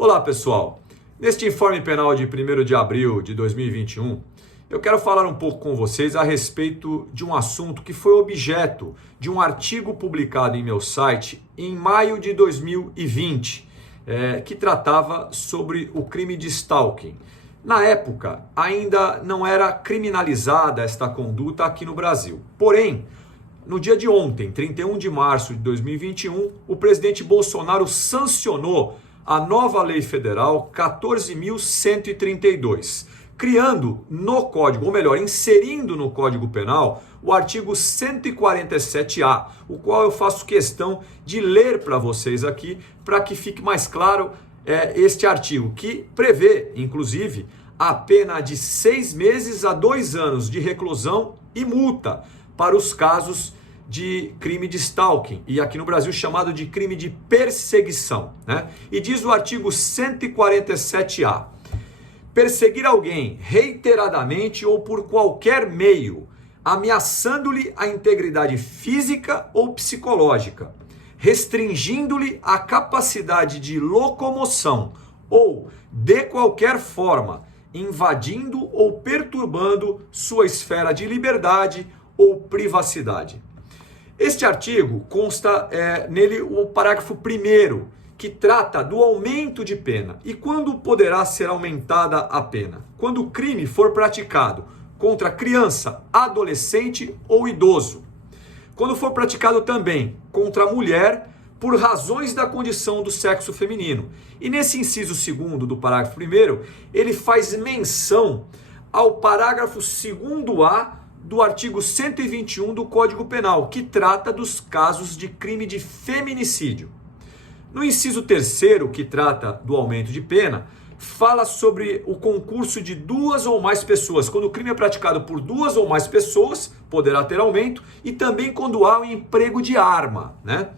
Olá pessoal, neste informe penal de 1º de abril de 2021, eu quero falar um pouco com vocês a respeito de um assunto que foi objeto de um artigo publicado em meu site em maio de 2020, que tratava sobre o crime de stalking. Na época, ainda não era criminalizada esta conduta aqui no Brasil. Porém, no dia de ontem, 31 de março de 2021, o presidente Bolsonaro sancionou a nova lei federal 14.132, criando no Código, ou melhor, inserindo no Código Penal o artigo 147A, o qual eu faço questão de ler para vocês aqui, para que fique mais claro este artigo, que prevê, inclusive, a pena de 6 meses a 2 anos de reclusão e multa para os casos de crime de stalking, e aqui no Brasil chamado de crime de perseguição, né? E diz o artigo 147A: perseguir alguém reiteradamente ou por qualquer meio, ameaçando-lhe a integridade física ou psicológica, restringindo-lhe a capacidade de locomoção ou, de qualquer forma, invadindo ou perturbando sua esfera de liberdade ou privacidade. Este artigo consta nele o parágrafo 1º, que trata do aumento de pena. E quando poderá ser aumentada a pena? Quando o crime for praticado contra criança, adolescente ou idoso. Quando for praticado também contra a mulher por razões da condição do sexo feminino. E nesse inciso 2º do parágrafo 1º, ele faz menção ao parágrafo 2º-A do artigo 121 do Código Penal, que trata dos casos de crime de feminicídio. No inciso 3º, que trata do aumento de pena, fala sobre o concurso de 2 ou mais pessoas. Quando o crime é praticado por 2 ou mais pessoas, poderá ter aumento, e também quando há o emprego de arma, né?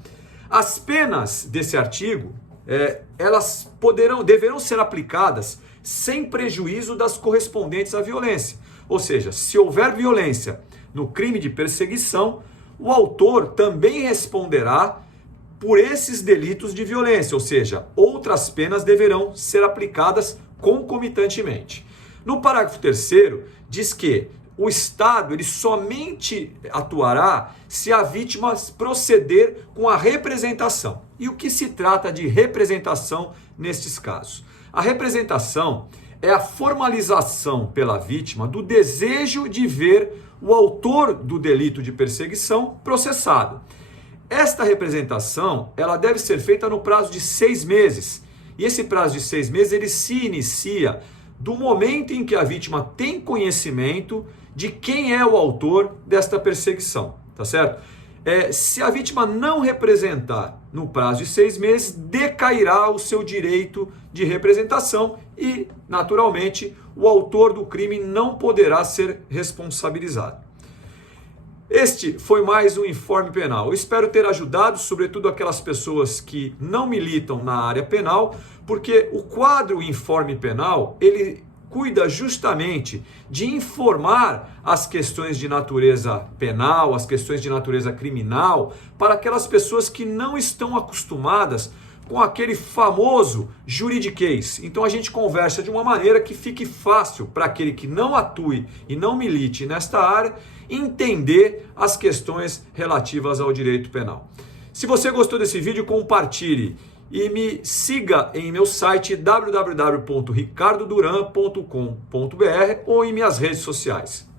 As penas desse artigo, elas deverão ser aplicadas sem prejuízo das correspondentes à violência. Ou seja, se houver violência no crime de perseguição, o autor também responderá por esses delitos de violência, ou seja, outras penas deverão ser aplicadas concomitantemente. No parágrafo 3º, diz que o Estado ele somente atuará se a vítima proceder com a representação. E o que se trata de representação nestes casos? A representação é a formalização pela vítima do desejo de ver o autor do delito de perseguição processado. Esta representação ela deve ser feita no prazo de 6 meses. E esse prazo de 6 meses ele se inicia do momento em que a vítima tem conhecimento de quem é o autor desta perseguição, tá certo? Se a vítima não representar no prazo de 6 meses, decairá o seu direito de representação e, naturalmente, o autor do crime não poderá ser responsabilizado. Este foi mais um informe penal. Eu espero ter ajudado, sobretudo aquelas pessoas que não militam na área penal, porque o quadro Informe Penal, ele cuida justamente de informar as questões de natureza penal, as questões de natureza criminal, para aquelas pessoas que não estão acostumadas com aquele famoso juridiquês. Então a gente conversa de uma maneira que fique fácil para aquele que não atue e não milite nesta área entender as questões relativas ao direito penal. Se você gostou desse vídeo, compartilhe e me siga em meu site www.ricardoduran.com.br ou em minhas redes sociais.